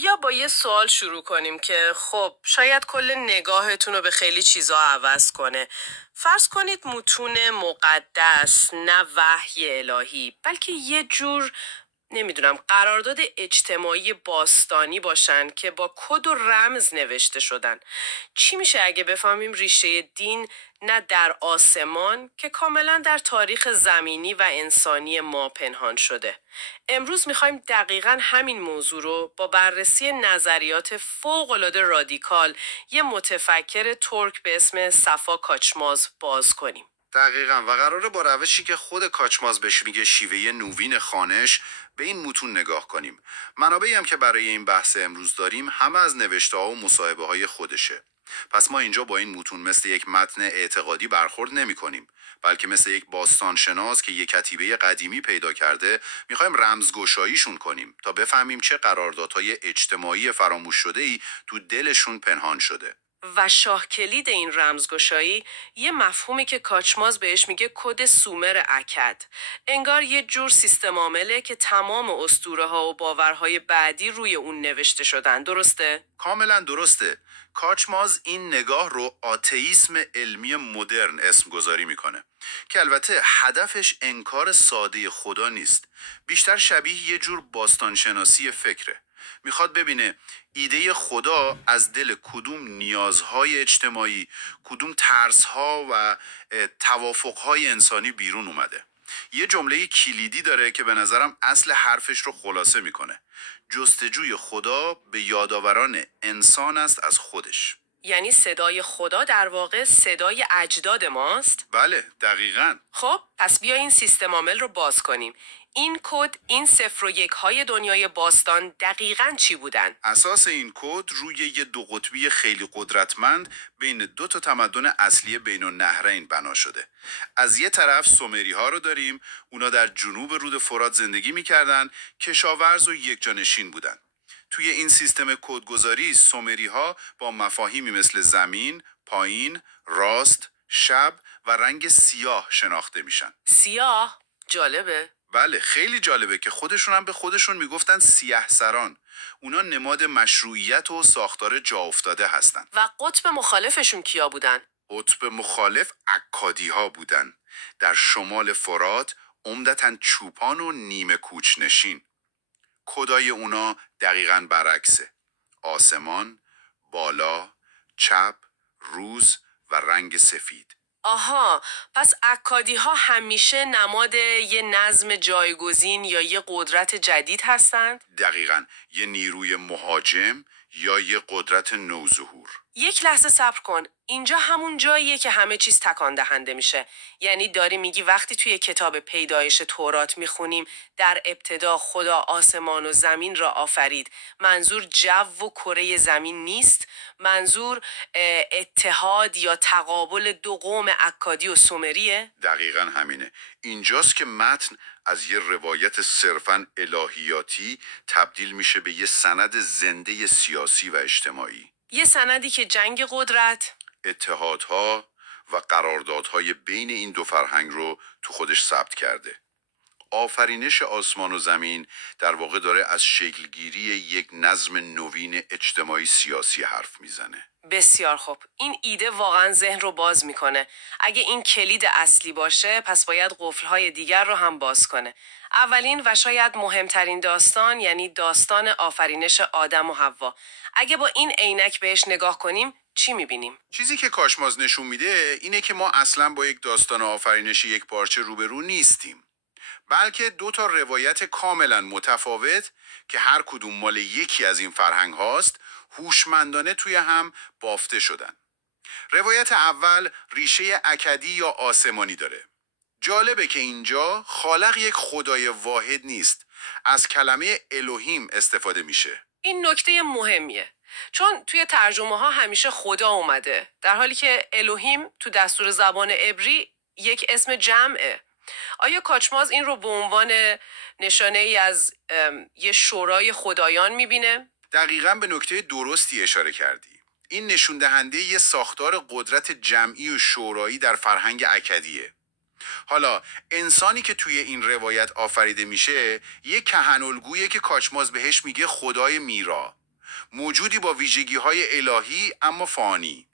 بیا با یه سوال شروع کنیم که خب شاید کل نگاهتون رو به خیلی چیزا عوض کنه. فرض کنید متون مقدس نه وحی الهی بلکه یه جور نمیدونم قرارداد اجتماعی باستانی باشن که با کد و رمز نوشته شدن. چی میشه اگه بفهمیم ریشه دین نه در آسمان که کاملا در تاریخ زمینی و انسانی ما پنهان شده؟ امروز میخوایم دقیقاً همین موضوع رو با بررسی نظریات فوق‌العاده رادیکال یه متفکر ترک به اسم صفا کاچماز باز کنیم. دقیقاً و قراره با روشی که خود کاچماز بهش میگه شیوه نوین خوانش به این متون نگاه کنیم. منابعی هم که برای این بحث امروز داریم همه از نوشته‌ها و مصاحبه‌های خودشه. پس ما اینجا با این متون مثل یک متن اعتقادی برخورد نمی‌کنیم، بلکه مثل یک باستانشناس که یک کتیبه قدیمی پیدا کرده می‌خوایم رمزگشاییشون کنیم تا بفهمیم چه قراردادهای اجتماعی فراموش شده‌ای تو دلشون پنهان شده. و شاه کلید این رمزگشایی یه مفهومی که کاچماز بهش میگه کد سومر اکد. انگار یه جور سیستم عامله که تمام اسطوره ها و باورهای بعدی روی اون نوشته شدن. درسته؟ کاملا درسته. کاچماز این نگاه رو آتئیسم علمی مدرن اسم گذاری میکنه که البته هدفش انکار ساده خدا نیست، بیشتر شبیه یه جور باستانشناسی فکره. میخواد ببینه ایده خدا از دل کدوم نیازهای اجتماعی، کدوم ترسها و توافقهای انسانی بیرون اومده. یه جمله کلیدی داره که به نظرم اصل حرفش رو خلاصه میکنه: جستجوی خدا به یادآوران انسان است از خودش. یعنی صدای خدا در واقع صدای اجداد ماست؟ بله دقیقاً. خب پس بیا این سیستم عامل رو باز کنیم. این کد، این 0 و 1 های دنیای باستان دقیقاً چی بودن؟ اساس این کد روی یه دو قطبی خیلی قدرتمند بین دو تا تمدن اصلی بین النهرین بنا شده. از یه طرف سومری ها رو داریم، اونا در جنوب رود فرات زندگی میکردن، کشاورز و یکجانشین بودن. توی این سیستم کدگذاری سومری ها با مفاهیمی مثل زمین، پایین، راست، شب و رنگ سیاه شناخته میشن. سیاه؟ جالبه. بله خیلی جالبه که خودشون هم به خودشون میگفتن سیاه سران. اونا نماد مشروعیت و ساختار جا افتاده هستن. و قطب مخالفشون کیا بودن؟ قطب مخالف اکادی ها بودن. در شمال فرات عمدتاً چوپان و نیمه کوچنشین. کدای اونا دقیقاً برعکسه: آسمان، بالا، چپ، روز و رنگ سفید. آها، پس اکادی ها همیشه نماد یه نظم جایگزین یا یه قدرت جدید هستند؟ دقیقاً، یه نیروی مهاجم یا یه قدرت نوظهور. یک لحظه صبر کن. اینجا همون جاییه که همه چیز تکان دهنده میشه. یعنی داری میگی وقتی توی کتاب پیدایش تورات میخونیم در ابتدا خدا آسمان و زمین را آفرید، منظور جو و کره زمین نیست؟ منظور اتحاد یا تقابل دو قوم اکادی و سومریه؟ دقیقاً همینه. اینجاست که متن از یه روایت صرفاً الهیاتی تبدیل میشه به یه سند زنده سیاسی و اجتماعی. یه سندی که جنگ قدرت، اتحادها و قراردادهای بین این دو فرهنگ رو تو خودش ثبت کرده. آفرینش آسمان و زمین در واقع داره از شکلگیری یک نظم نوین اجتماعی سیاسی حرف میزنه. بسیار خوب. این ایده واقعا ذهن رو باز میکنه. اگه این کلید اصلی باشه پس باید قفل‌های دیگر رو هم باز کنه. اولین و شاید مهمترین داستان یعنی داستان آفرینش آدم و حوا. اگه با این عینک بهش نگاه کنیم چی میبینیم؟ چیزی که کاچماز نشون میده اینه که ما اصلا با یک داستان آفرینش یک پارچه روبرو نیستیم، بلکه دو تا روایت کاملا متفاوت که هر کدوم مال یکی از این فرهنگ هاست هوشمندانه توی هم بافته شدن. روایت اول ریشه اکدی یا آسمانی داره. جالبه که اینجا خالق یک خدای واحد نیست، از کلمه الوهیم استفاده میشه. این نکته مهمیه، چون توی ترجمه ها همیشه خدا اومده، در حالی که الوهیم تو دستور زبان عبری یک اسم جمعه. آیا کاچماز این رو به عنوان نشانه ای از یه شورای خدایان میبینه؟ دقیقاً به نکته درستی اشاره کردی. این نشون دهنده یه ساختار قدرت جمعی و شورایی در فرهنگ اکدیه. حالا انسانی که توی این روایت آفریده میشه یه کهن‌الگویه که کاچماز بهش میگه خدای میرا. موجودی با ویژگی‌های الهی اما فانی.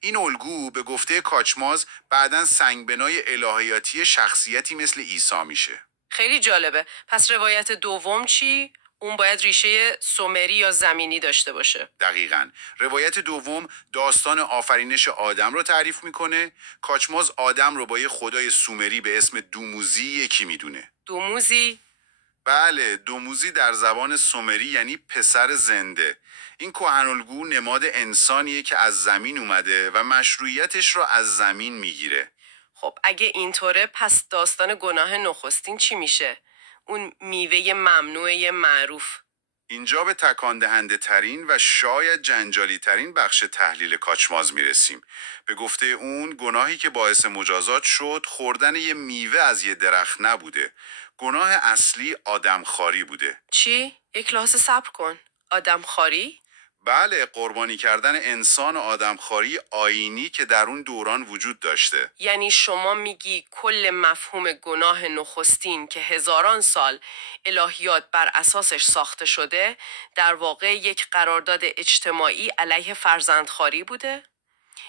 این الگو به گفته کاچماز بعداً سنگبنای الهیاتی شخصیتی مثل عیسی میشه. خیلی جالبه. پس روایت دوم چی؟ اون باید ریشه سومری یا زمینی داشته باشه. دقیقاً. روایت دوم داستان آفرینش آدم رو تعریف میکنه. کاچماز آدم رو با یه خدای سومری به اسم دوموزی یکی میدونه. دوموزی؟ بله، دوموزی در زبان سومری یعنی پسر زنده. این کهن‌الگو نماد انسانیه که از زمین اومده و مشروعیتش رو از زمین میگیره. خب اگه اینطوره پس داستان گناه نخستین چی میشه؟ اون میوه ممنوعه معروف. اینجا به تکان دهنده ترین و شاید جنجالی ترین بخش تحلیل کاچماز میرسیم. به گفته اون گناهی که باعث مجازات شد خوردن یه میوه از یه درخت نبوده. گناه اصلی آدمخواری بوده. چی؟ یک لحظه صبر کن. آدمخواری؟ بله، قربانی کردن انسان و آدمخواری آیینی که در اون دوران وجود داشته. یعنی شما میگی کل مفهوم گناه نخستین که هزاران سال الهیات بر اساسش ساخته شده در واقع یک قرارداد اجتماعی علیه فرزندخواری بوده؟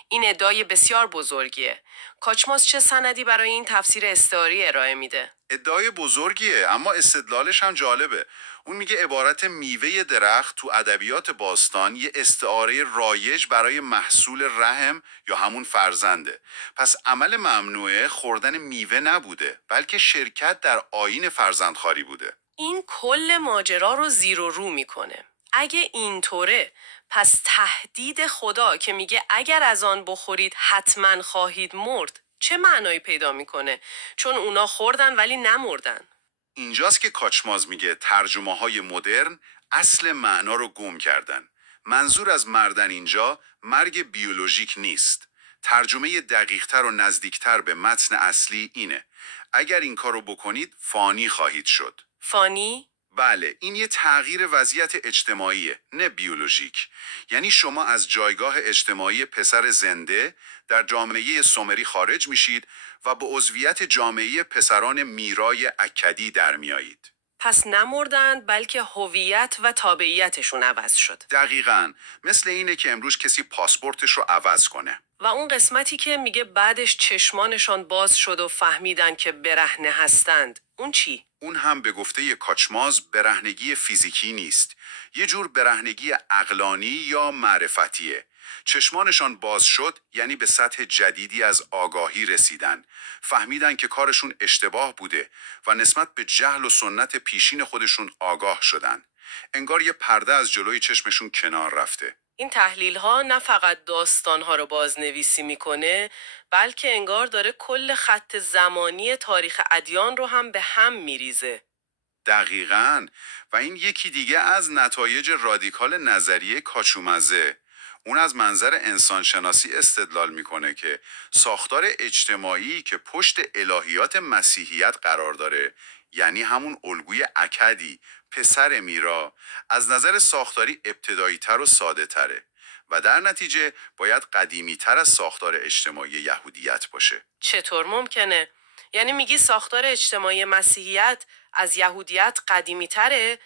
این ادعای بسیار بزرگیه. کاچماز چه سندی برای این تفسیر استعاری ارائه میده؟ ادعای بزرگیه اما استدلالش هم جالبه. اون میگه عبارت میوه درخت تو ادبیات باستان یه استعاره رایج برای محصول رحم یا همون فرزنده. پس عمل ممنوعه خوردن میوه نبوده بلکه شرکت در آیین فرزندخواری بوده. این کل ماجرا رو زیر و رو میکنه. اگه اینطوره پس تهدید خدا که میگه اگر از آن بخورید حتما خواهید مرد چه معنایی پیدا میکنه؟ چون اونا خوردن ولی نمردن. اینجاست که کاچماز میگه ترجمه‌های مدرن اصل معنا رو گم کردن. منظور از مردن اینجا مرگ بیولوژیک نیست. ترجمه دقیق‌تر و نزدیکتر به متن اصلی اینه: اگر این کارو بکنید فانی خواهید شد. فانی؟ بله، این یه تغییر وضعیت اجتماعیه، نه بیولوژیک. یعنی شما از جایگاه اجتماعی پسر زنده در جامعه سومری خارج میشید و به عضویت جامعه پسران میرای اکدی در میایید. پس نمردند بلکه هویت و تابعیتشون عوض شد. دقیقاً. مثل اینه که امروز کسی پاسپورتش رو عوض کنه. و اون قسمتی که میگه بعدش چشمانشان باز شد و فهمیدن که برهنه هستند، اون چی؟ اون هم به گفته کاچماز برهنگی فیزیکی نیست. یه جور برهنگی عقلانی یا معرفتیه. چشمانشان باز شد یعنی به سطح جدیدی از آگاهی رسیدن. فهمیدن که کارشون اشتباه بوده و نسبت به جهل و سنت پیشین خودشون آگاه شدن. انگار یه پرده از جلوی چشمشون کنار رفته. این تحلیل ها نه فقط داستان ها رو بازنویسی میکنه بلکه انگار داره کل خط زمانی تاریخ ادیان رو هم به هم میریزه. دقیقاً. و این یکی دیگه از نتایج رادیکال نظریه کاچومزه. اون از منظر انسانشناسی استدلال میکنه که ساختار اجتماعی که پشت الهیات مسیحیت قرار داره، یعنی همون الگوی اکدی، پسر میرا، از نظر ساختاری ابتدایی تر و ساده تره و در نتیجه باید قدیمی تر از ساختار اجتماعی یهودیت باشه. چطور ممکنه؟ یعنی میگی ساختار اجتماعی مسیحیت از یهودیت قدیمی تره؟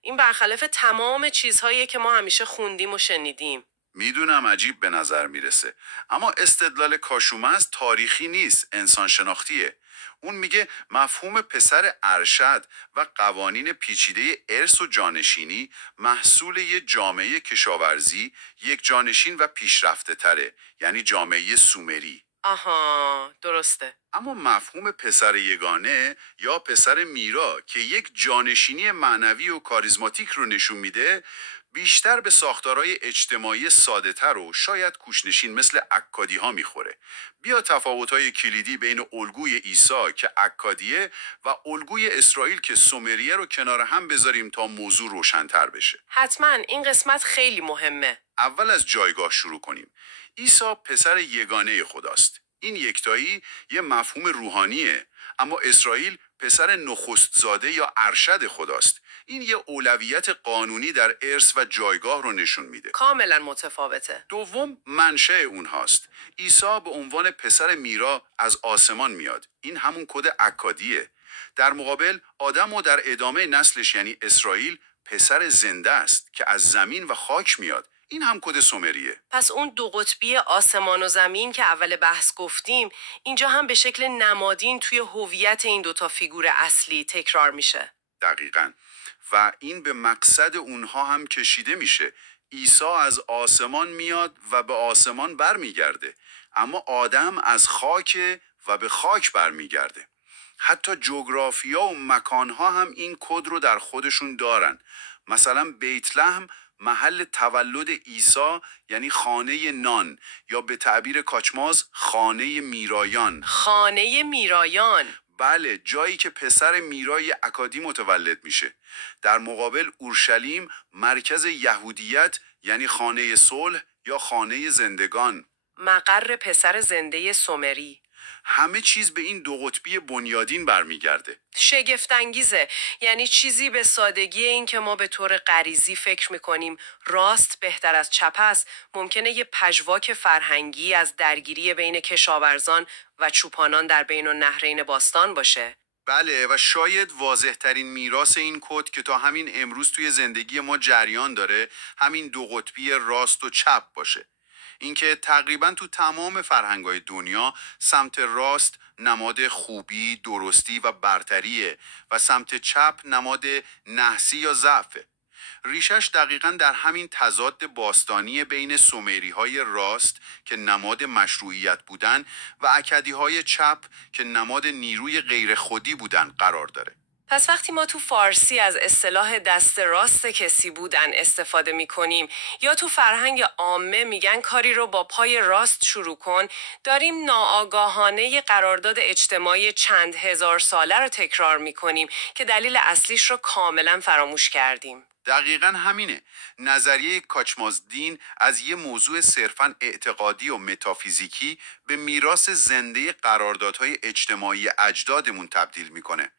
این برخلاف تمام چیزهایی که ما همیشه خوندیم و شنیدیم. میدونم عجیب به نظر میرسه، اما استدلال کاشومز تاریخی نیست، انسان شناختیه. اون میگه مفهوم پسر ارشد و قوانین پیچیده ارث و جانشینی محصول یه جامعه کشاورزی یک جانشین و پیشرفته تره، یعنی جامعه سومری. آها، درسته. اما مفهوم پسر یگانه یا پسر میرا که یک جانشینی معنوی و کاریزماتیک رو نشون میده، بیشتر به ساختارهای اجتماعی ساده‌تر و شاید کوچ‌نشین مثل اکادی ها میخوره. بیا تفاوت‌های کلیدی بین الگوی عیسی که اکادیه و الگوی اسرائیل که سومریه رو کنار هم بذاریم تا موضوع روشن‌تر بشه. حتما این قسمت خیلی مهمه. اول از جایگاه شروع کنیم. عیسی پسر یگانه خداست. این یکتایی یه مفهوم روحانیه، اما اسرائیل پسر نخست زاده یا ارشد خداست. این یه اولویت قانونی در ارث و جایگاه رو نشون میده. کاملا متفاوته. دوم، منشأ اونهاست. عیسی به عنوان پسر میرا از آسمان میاد. این همون کد اکادیه. در مقابل آدم و در ادامه نسلش یعنی اسرائیل پسر زنده است که از زمین و خاک میاد. این هم کد سومریه. پس اون دو قطبی آسمان و زمین که اول بحث گفتیم اینجا هم به شکل نمادین توی هویت این دوتا فیگور اصلی تکرار میشه. دقیقاً. و این به مقصد اونها هم کشیده میشه. عیسی از آسمان میاد و به آسمان برمیگرده، اما آدم از خاک و به خاک برمیگرده. حتی جغرافیا و مکانها هم این کد رو در خودشون دارن. مثلا بیت لحم محل تولد عیسی یعنی خانه نان، یا به تعبیر کاچماز خانه میرایان. خانه میرایان؟ بله، جایی که پسر میرای اکادی متولد میشه. در مقابل اورشلیم مرکز یهودیت یعنی خانه صلح یا خانه زندگان. مقر پسر زنده سومری. همه چیز به این دو قطبی بنیادین برمیگرده. شگفت‌انگیزه. یعنی چیزی به سادگی این که ما به طور غریزی فکر میکنیم راست بهتر از چپ است ممکنه یه پژواک فرهنگی از درگیری بین کشاورزان و چوپانان در بین النهرین باستان باشه. بله، و شاید واضح ترین میراث این کد که تا همین امروز توی زندگی ما جریان داره همین دو قطبی راست و چپ باشه. اینکه تقریبا تو تمام فرهنگ‌های دنیا سمت راست نماد خوبی، درستی و برتریه و سمت چپ نماد نحسی یا ضعفه. ریشش دقیقاً در همین تضاد باستانی بین سومری‌های راست که نماد مشروعیت بودن و اکدی‌های چپ که نماد نیروی غیر خودی بودن قرار داره. پس وقتی ما تو فارسی از اصطلاح دست راست کسی بودن استفاده می کنیم یا تو فرهنگ عامه میگن کاری رو با پای راست شروع کن، داریم ناآگاهانه قرارداد اجتماعی چند هزار ساله رو تکرار می کنیم که دلیل اصلیش رو کاملا فراموش کردیم. دقیقاً همینه. نظریه کاچمازدین از یه موضوع صرفاً اعتقادی و متافیزیکی به میراث زنده قراردادهای اجتماعی اجدادمون تبدیل میکنه.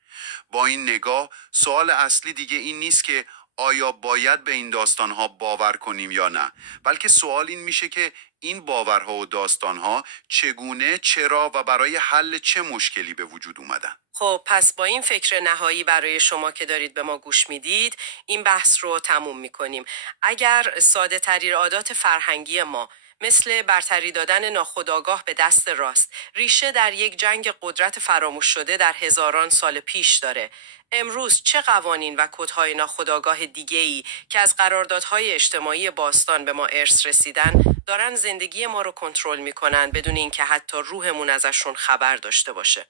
با این نگاه سوال اصلی دیگه این نیست که آیا باید به این داستانها باور کنیم یا نه، بلکه سوال این میشه که این باورها و داستانها چگونه، چرا و برای حل چه مشکلی به وجود اومدن. خب پس با این فکر نهایی برای شما که دارید به ما گوش میدید این بحث رو تموم میکنیم. اگر ساده ترین عادات فرهنگی ما مثل برتری دادن ناخودآگاه به دست راست ریشه در یک جنگ قدرت فراموش شده در هزاران سال پیش داره، امروز چه قوانین و کدهای ناخودآگاه دیگه‌ای که از قراردادهای اجتماعی باستان به ما ارث رسیدن دارن زندگی ما رو کنترل میکنن بدون اینکه حتی روحمون ازشون خبر داشته باشه؟